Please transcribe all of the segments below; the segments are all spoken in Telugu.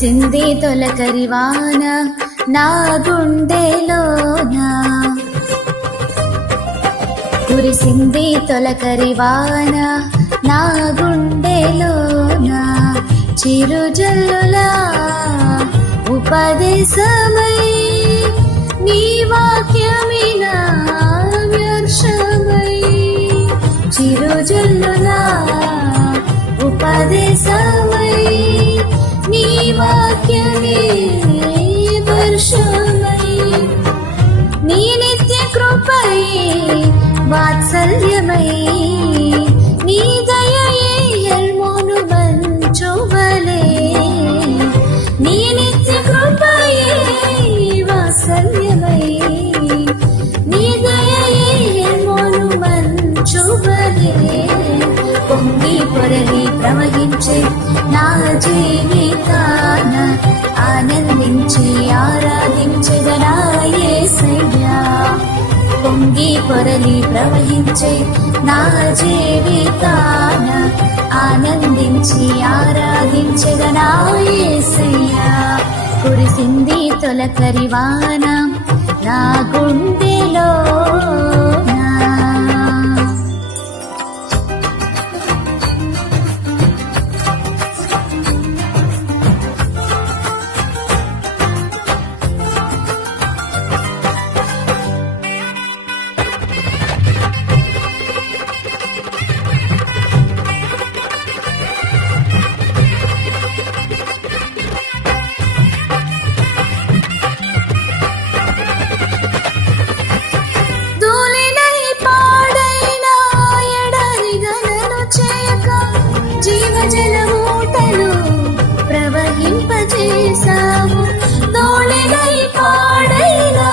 కురిసింది తొలకరివాన నా గుండెలోన, కురిసింది తొలకరివాన నా గుండెలోన, చిరుజల్లులా ఉపదేశమై నీ వాక్యమినా వ్యర్షమై, చిరుజల్లులా ఉపదేశమై నీ వాక్యమే వర్షమై, నీ నిత్య కృపై వాత్సల్యమై, నీ దయయే హెర్మోను మంచువలే, నీ నిత్య కృపయే వాత్సల్యమై, నీ దయయే హెర్మోను మంచువలే, పొంగి పొరలి ప్రవహించే నా జీవితాన ఆనందించి ఆరాధించెదనా యేసయ్యా, పొంగి పొరలి ప్రవహించే నా జీవితాన ఆనందించి ఆరాధించెదనా యేసయ్యా, కురిసింది తొలకరివాన నా గుండెలో. జీవజలమూటలు ప్రవహింపజేశావు, దోళినై పాడైనా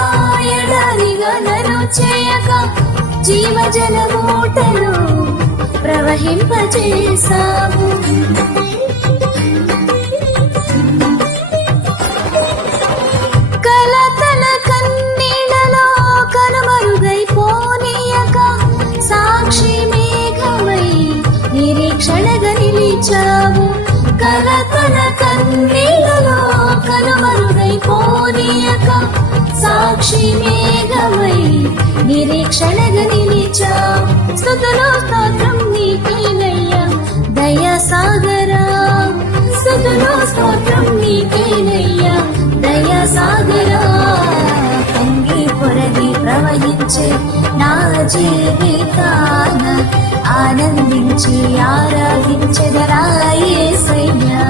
ఎడారిగా నన్ను చేయక జీవజలమూటలు ప్రవహింపజేశావు, కలతల కన్నీళ్లలో కనుమరుగైపోనీయక సాక్షి మేఘమై నిరీక్షణగా నిలిచావు, కలతల కన్నీళ్లలో కనుమరుగైపోనీయక సాక్షి మేఘమై నిరీక్షణగా నిలిచావు, స్తుతులు స్తోత్రం నీకేనయ్యా దయా సాగరా, స్తుతులు స్తోత్రం నీకేనయ్యా దయా సాగరా, పొంగి పొరలి ప్రవహించే నా జీవితాన ఆనందించి ఆరాధించెదనా యేసయ్యా,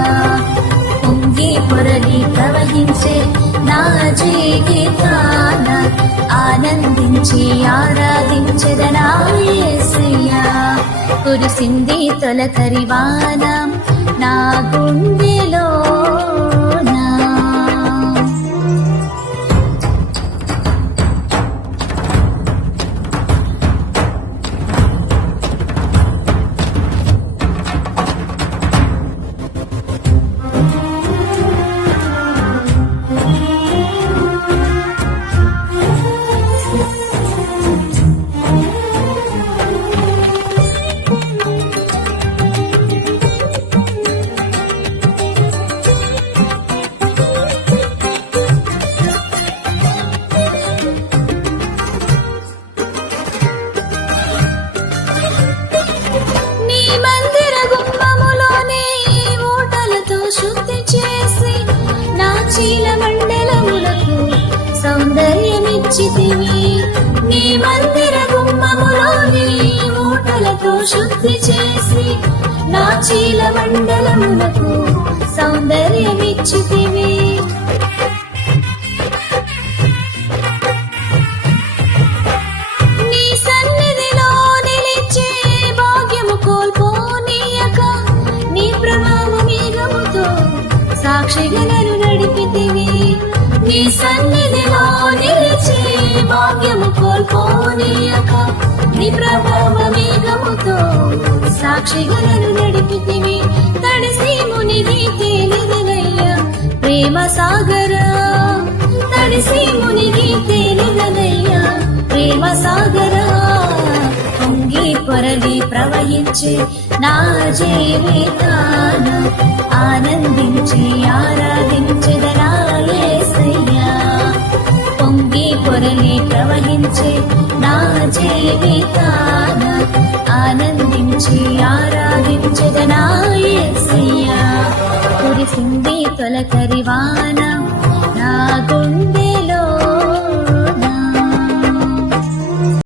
పొంగి పొరలి ప్రవహించే నా జీవితాన ఆనందించి ఆరాధించెదనా యేసయ్యా, కురిసింది తొలకరివాన నా గుండెలో. చీలమండలములకు సౌందర్యమిచ్చితివి, నీ మందిర గుమ్మములోని ఊటలతో శుద్ధి చేసి నా చీలమండలములకు సౌందర్యమిచ్చితివి, నీ సన్నిధిలో నిలిచే భాగ్యము కోల్పోనీయక నీ ప్రభావ మేఘముతో సాక్షిగా నన్ను నడిపితివి, నీ సన్నిధిలో నిలిచి భాగ్యము కోల్పోనీయక నీ ప్రభావ మేఘముతో సాక్షిగా నన్ను నడిపితివి, తడిసి మునిగి తేలిదనయ్యా ప్రేమ సాగరా, తడిసి మునిగి తేలిదనయ్యా ప్రేమ సాగరా, పొంగి పొరలి ప్రవహించే నా జీవితాన ఆనందించి ఆరాధించెదనా యేసయ్యా. పొంగి పొరలి ప్రవహించే నా జీవితాన ఆనందించి ఆరాధించెదనా యేసయ్యా. కురిసింది తొలకరి వాన నా గుండె